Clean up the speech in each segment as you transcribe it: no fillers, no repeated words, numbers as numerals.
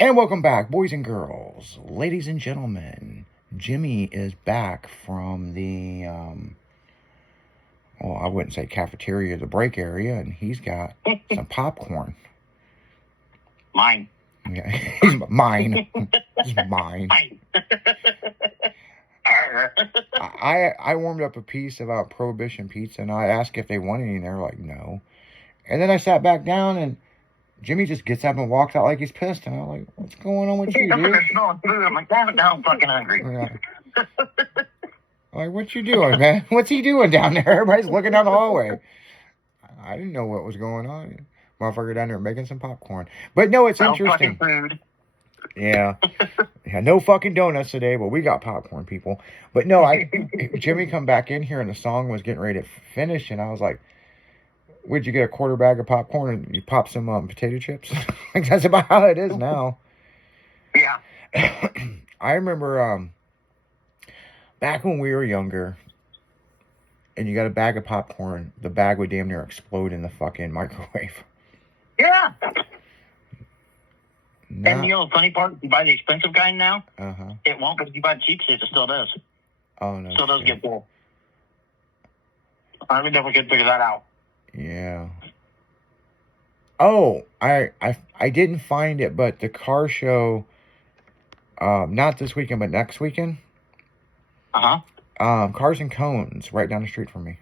And welcome back, boys and girls, ladies and gentlemen. Jimmy is back from the, well, I wouldn't say cafeteria, the break area, and he's got some popcorn. Mine. Yeah, he's mine. It's mine. I warmed up a piece about Prohibition Pizza, and I asked if they wanted any, and they were like, no. And then I sat back down, and Jimmy just gets up and walks out like he's pissed, and I'm like, what's going on with you, dude? I'm like, damn it, now I'm fucking hungry. Yeah. Like, what you doing, man? What's he doing down there? Everybody's looking down the hallway. I didn't know what was going on. Motherfucker down there making some popcorn. But no, it's interesting. Fucking food. Yeah. Yeah, no fucking donuts today, but we got popcorn, people. But no, Jimmy come back in here and the song was getting ready to finish, and I was like, would you get a quarter bag of popcorn and you pop some potato chips? Like, that's about how it is now. Yeah. I remember back when we were younger and you got a bag of popcorn, the bag would damn near explode in the fucking microwave. Yeah. And you know the funny part, if you buy the expensive kind now, it won't, but if you buy the cheap shit, it still does. Oh, no. Still does get full. I would never could figure that out. Yeah. Oh, I didn't find it, but the car show, not this weekend, but next weekend. Cars and Cones, right down the street from me.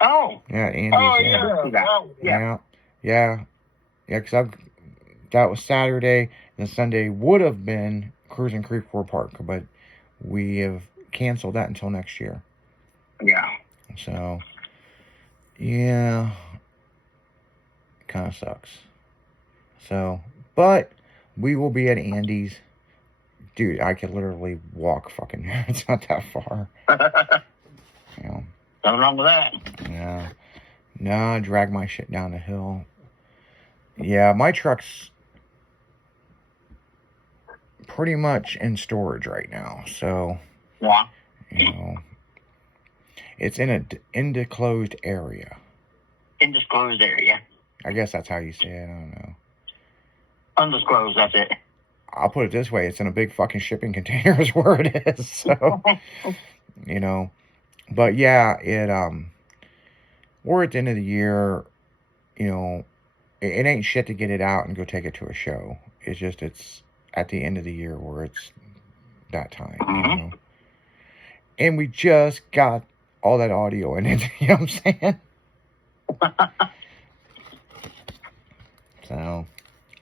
Oh. Yeah, Andy's. Oh, yeah. Yeah, because that was Saturday, and Sunday would have been Cruising Creek Park, but we have canceled that until next year. Yeah. So, yeah, kind of sucks. So, but we will be at Andy's. Dude, I could literally walk fucking there. It's not that far. You know. Nothing wrong with that. Yeah. No, drag my shit down the hill. Yeah, my truck's pretty much in storage right now. So, yeah. You know, it's in an undisclosed area. Undisclosed area. I guess that's how you say it. I don't know. Undisclosed, that's it. I'll put it this way. It's in a big fucking shipping container is where it is. So, you know. But yeah, we're at the end of the year, you know, it ain't shit to get it out and go take it to a show. It's just, it's at the end of the year where it's that time, you know. And we just got all that audio in it, you know what I'm saying? So.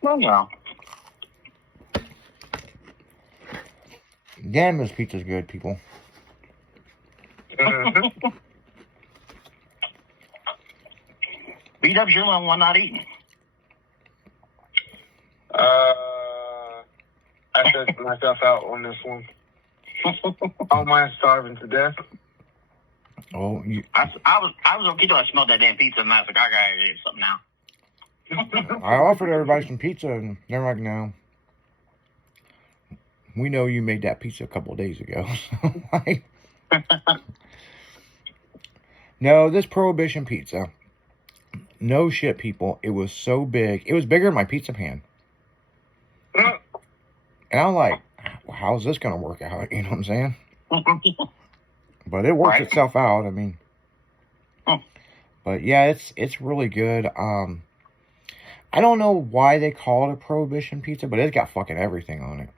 Well, yeah. Damn, this pizza's good, people. Beat up your one not eating. I took myself out on this one. All mine starving to death. Oh, I was okay till I smelled that damn pizza, and I was like, I gotta eat something now. I offered everybody some pizza, and they're like, no. We know you made that pizza a couple of days ago. Like, no, this Prohibition Pizza, no shit, people. It was so big. It was bigger than my pizza pan. And I'm like, well, how's this going to work out? You know what I'm saying? But it works itself out. I mean, but yeah, it's really good. I don't know why they call it a Prohibition Pizza, but it's got fucking everything on it.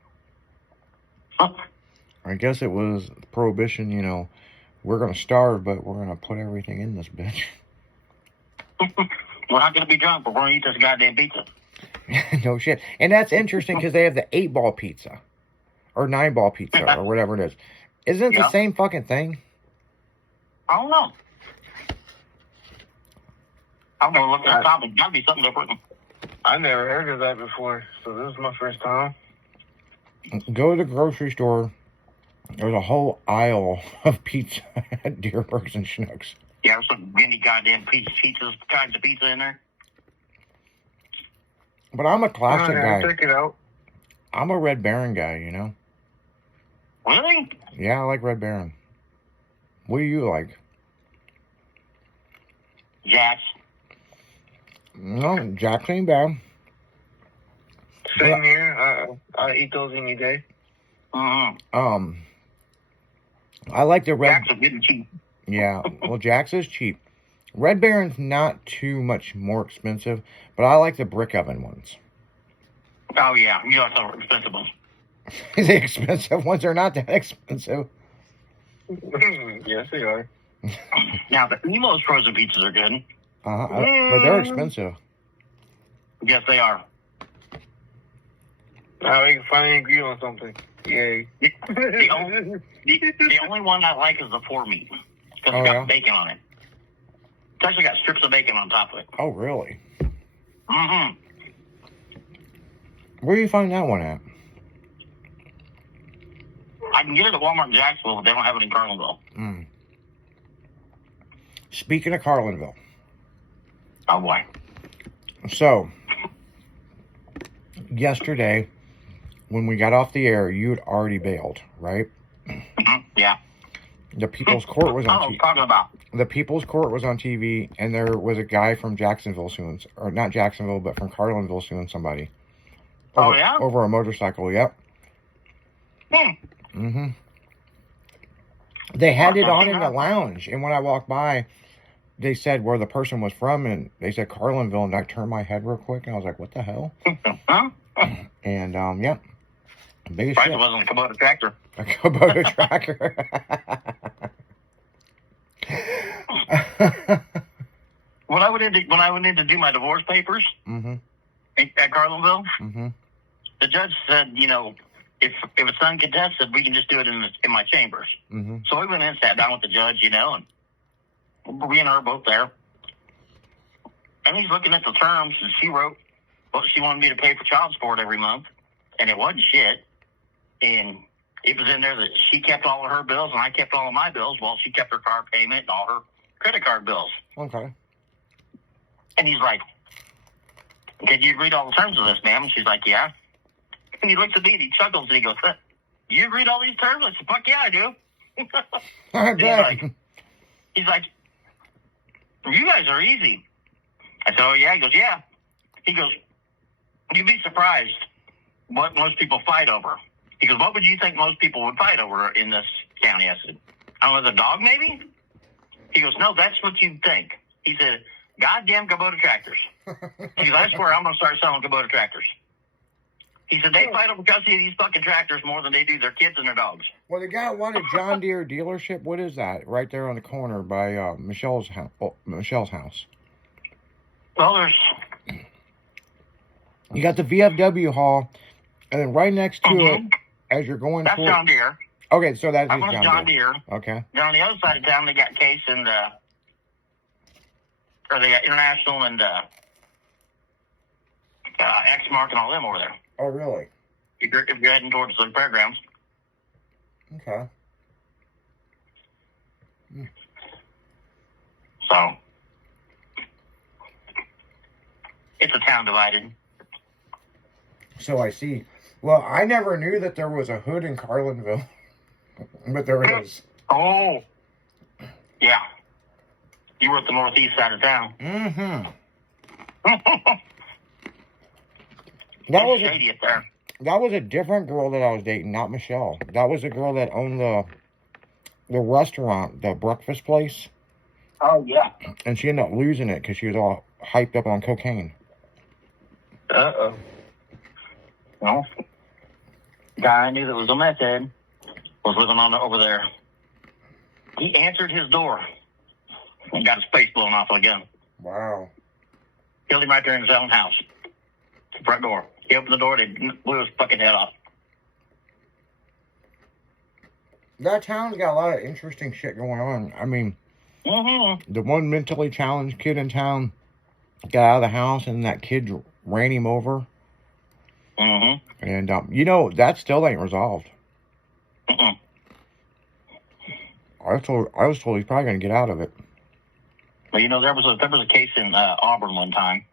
I guess it was Prohibition, you know, we're going to starve, but we're going to put everything in this bitch. We're not going to be drunk, but we're going to eat this goddamn pizza. No shit. And that's interesting because they have the 8-ball pizza. Or 9-ball pizza, or whatever it is. Isn't it the same fucking thing? I don't know. I'm going to look at the top. It's got to be something different. I never heard of that before, so this is my first time. Go to the grocery store. There's a whole aisle of pizza at Deerbergs and Schnucks. Yeah, there's some many goddamn pizzas, kinds of pizza in there. But I'm a classic guy. Check it out. I'm a Red Baron guy, you know? Really? Yeah, I like Red Baron. What do you like? Jack's. No, Jack's ain't bad. Same here. I eat those any day. Mm-hmm. I like the red. Jack's are getting cheap. Yeah, well, Jack's is cheap. Red Baron's not too much more expensive, but I like the brick oven ones. Oh, yeah. You got some expensive ones. The expensive ones are not that expensive. Yes, they are. Now, the Nemo's frozen pizzas are good. But they're expensive. Yes, they are. Now we can finally agree on something. Yay. The only one I like is the four meat. Because it's got bacon on it. It's actually got strips of bacon on top of it. Oh, really? Mm-hmm. Where do you find that one at? I can get it at Walmart in Jacksonville, but they don't have it in Carlinville. Mm. Speaking of Carlinville. Oh, boy. So, yesterday, when we got off the air, you'd already bailed, right? Mm-hmm. Yeah. The People's Court was on TV. Talking about. The People's Court was on TV, and there was a guy from Jacksonville suing, or not Jacksonville, but from Carlinville suing somebody. Oh, yeah? Over a motorcycle, yep. Hmm. They had it on in the lounge, and when I walked by, they said where the person was from, and they said Carlinville, and I turned my head real quick, and I was like, what the hell? Huh? And, yeah. Biggest Probably shit. wasn't a Kubota tractor. A Kubota tracker. When I went in to do my divorce papers at Carlinville, the judge said, you know, if it's uncontested, we can just do it in my chambers. So we went in and sat down with the judge, you know, and we and her are both there. And he's looking at the terms, and she wrote what she wanted me to pay for child support every month, and it wasn't shit. And it was in there that she kept all of her bills, and I kept all of my bills, while she kept her car payment and all her credit card bills. Okay. And he's like, did you read all the terms of this, ma'am? And she's like, yeah. And he looks at me and he chuckles and he goes, you read all these terms? I said, fuck yeah, I do. I bet. He's like, you guys are easy. I said, oh, yeah? He goes, yeah. He goes, you'd be surprised what most people fight over. He goes, what would you think most people would fight over in this county? I said, I don't know, the dog maybe? He goes, no, that's what you'd think. He said, goddamn Kubota tractors. He goes, I swear I'm going to start selling Kubota tractors. He said, they fight over custody of these fucking tractors more than they do their kids and their dogs. Well, the guy wanted John Deere dealership. What is that? Right there on the corner by Michelle's house. Well, there's... You got the VFW hall, and then right next to it, as you're going that's John Deere. Okay, so that's John Deere. Okay. Then on the other side of town, they got Case and... or they got International and X-Mark and all them over there. Oh, really? If you're heading towards the fairgrounds. Okay. So, it's a town divided. So I see. Well, I never knew that there was a hood in Carlinville, but there is. Oh, yeah. You were at the northeast side of town. That was shady up there. That was a different girl that I was dating, not Michelle. That was the girl that owned the restaurant, the breakfast place. Oh, yeah. And she ended up losing it because she was all hyped up on cocaine. Uh-oh. Well, the guy I knew that was a meth head was living on over there. He answered his door and got his face blown off again. Wow. Killed him right there in his own house. The front door. He opened the door, they blew his fucking head off. That town's got a lot of interesting shit going on. I mean, the one mentally challenged kid in town got out of the house, and that kid ran him over. And, you know, that still ain't resolved. I was told he's probably going to get out of it. Well, you know, there was a case in Auburn one time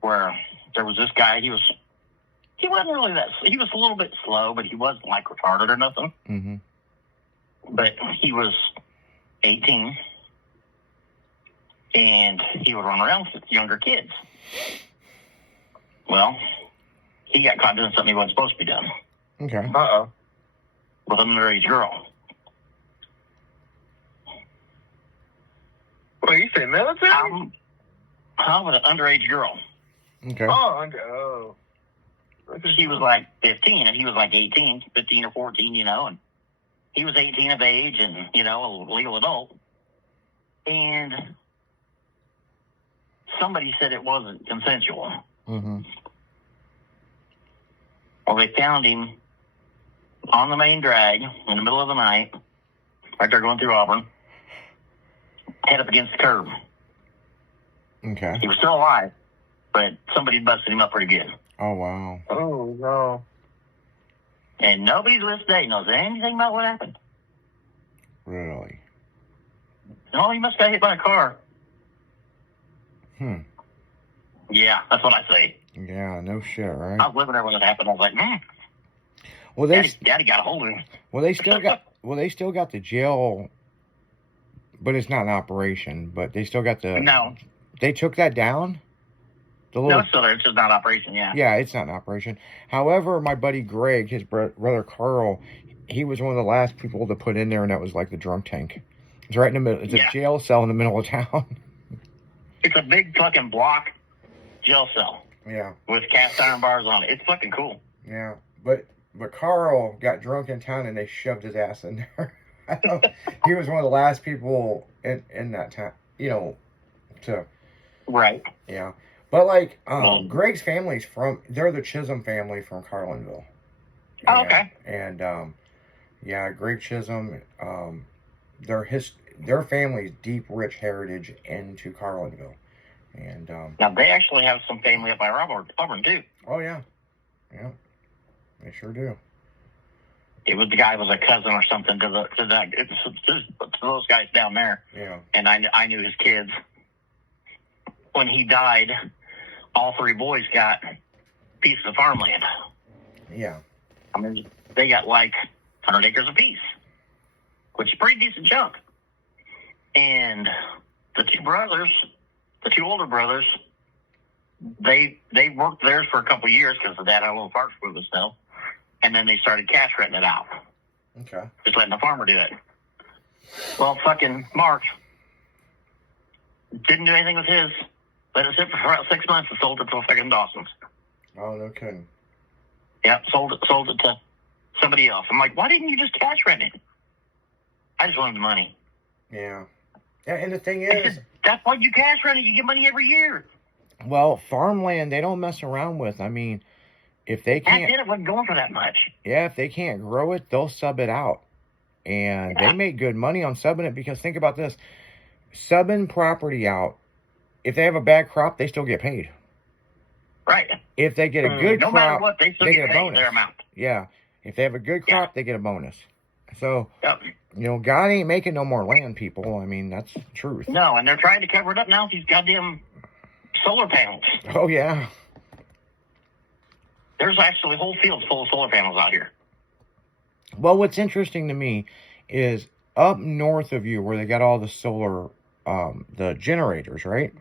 where there was this guy. He wasn't really he was a little bit slow, but he wasn't like retarded or nothing. But he was 18, and he would run around with younger kids. Well, he got caught doing something he wasn't supposed to be doing. Okay. Uh-oh. With an underage girl. Wait, you say military? How with an underage girl? Okay. Oh. She was like 15 and he was like 18, 15 or 14, you know, and he was 18 of age and, you know, a legal adult. And somebody said it wasn't consensual. Mm-hmm. Well, they found him on the main drag in the middle of the night, right there going through Auburn, head up against the curb. Okay. He was still alive, but somebody busted him up pretty good. Oh, wow. Oh, no. And nobody to this day knows anything about what happened. Really? No, he must have got hit by a car. Yeah, that's what I say. Yeah, no shit, right? I was living there when it happened. I was like, man, Well, Daddy got a hold of him. Well, they still got the jail, but it's not an operation. But they still got the. No. They took that down. The No, it's still there. It's just not operation. Yeah. Yeah, it's not an operation. However, my buddy Greg, his brother Carl, he was one of the last people to put in there, and that was like the drunk tank. It's right in the middle. It's a jail cell in the middle of town. It's a big fucking block jail cell. Yeah. With cast iron bars on it. It's fucking cool. Yeah, but Carl got drunk in town, and they shoved his ass in there. He was one of the last people in that town, you know, to. Right. Yeah. But like, Greg's family's they're the Chisholm family from Carlinville. Oh, okay. And, yeah, Greg Chisholm, their family's deep, rich heritage into Carlinville. And, now they actually have some family up by Auburn too. Oh, yeah. Yeah. They sure do. It was the guy was a cousin or something to those guys down there. Yeah. And I knew his kids. When he died, all three boys got pieces of farmland. Yeah. I mean, they got like 100 acres apiece, which is a pretty decent chunk. And the two older brothers, they worked theirs for a couple of years because the dad had a little farm food still. And then they started cash renting it out. Okay. Just letting the farmer do it. Well, fucking Mark didn't do anything with his. Let it sit for about 6 months and sold it to fucking Dawson's. Oh, no kidding. Yep, sold it to somebody else. I'm like, why didn't you just cash rent it? I just wanted the money. Yeah. Yeah, and the thing is, that's why you cash rent it. You get money every year. Well, farmland, they don't mess around with. I mean, if they can't... It wasn't going for that much. Yeah, if they can't grow it, they'll sub it out. And they make good money on subbing it because think about this. Subbing property out, if they have a bad crop, they still get paid. Right. If they get a good crop, no matter what, they still get a bonus. Their amount. Yeah. If they have a good crop, they get a bonus. So, you know, God ain't making no more land, people. I mean, that's the truth. No, and they're trying to cover it up now with these goddamn solar panels. Oh, yeah. There's actually whole fields full of solar panels out here. Well, what's interesting to me is up north of you where they got all the solar, the generators, right?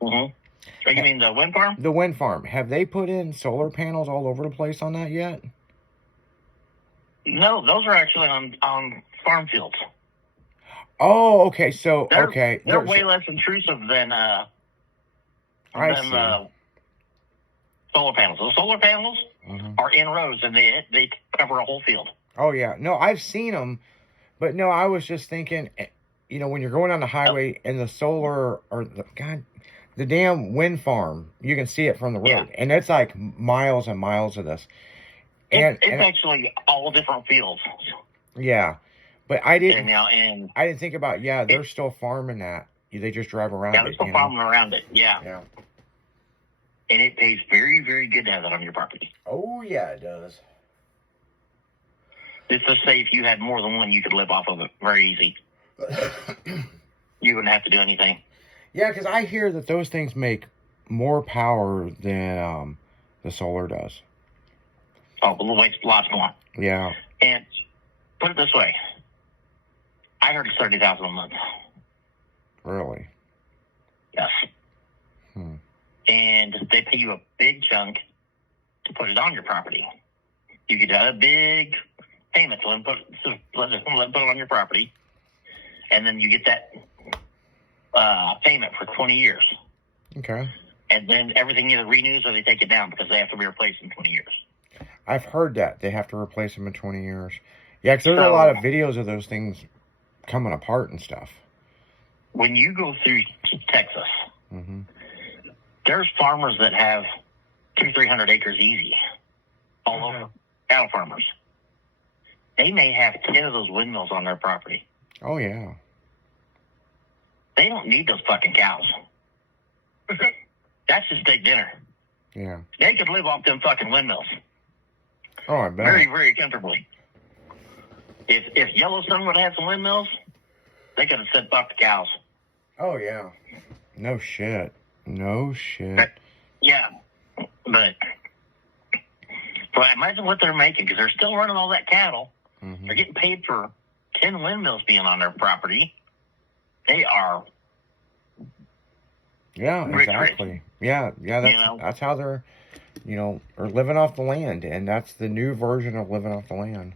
Mm-hmm. So you mean the wind farm? The wind farm. Have they put in solar panels all over the place on that yet? No, those are actually on farm fields. Oh, okay. So, they're way less intrusive than solar panels. The solar panels are in rows, and they cover a whole field. Oh, yeah. No, I've seen them, but no, I was just thinking, you know, when you're going on the highway and the solar, or the damn wind farm, you can see it from the road. Yeah. And it's like miles and miles of this. It's actually all different fields. Yeah. But I didn't think about, they're still farming that. They just drive around it. Yeah, they're still farming around it. Yeah. Yeah. And it pays very, very good to have that on your property. Oh, yeah, it does. Let's just say if you had more than one, you could live off of it very easy. You wouldn't have to do anything. Yeah, because I hear that those things make more power than the solar does. Oh, but it makes lots more. Yeah. And put it this way. I heard it's $30,000 a month. Really? Yes. And they pay you a big chunk to put it on your property. You could have a big payment to let them put it on your property, and then you get that payment for 20 years. Okay. And then everything either renews or they take it down because they have to be replaced in 20 years. I've heard that they have to replace them in 20 years. Yeah, because there's a lot of videos of those things coming apart and stuff. When you go through Texas, mm-hmm. there's farmers that have 200-300 acres easy, all over, cattle farmers. They may have 10 of those windmills on their property. Oh, yeah. They don't need those fucking cows. That's just steak dinner. Yeah. They could live off them fucking windmills. Oh, I bet. Very, very comfortably. If Yellowstone would have some windmills, they could have set up the cows. Oh, yeah. No shit. No shit. Yeah. But imagine what they're making, because they're still running all that cattle. Mm-hmm. They're getting paid for 10 windmills being on their property. They are... Yeah, exactly. Yeah, that's how they're, are living off the land, and that's the new version of living off the land.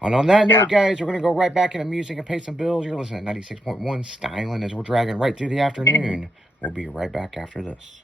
And on that note, guys, we're going to go right back into music and pay some bills. You're listening to 96.1 Styling as we're dragging right through the afternoon. We'll be right back after this.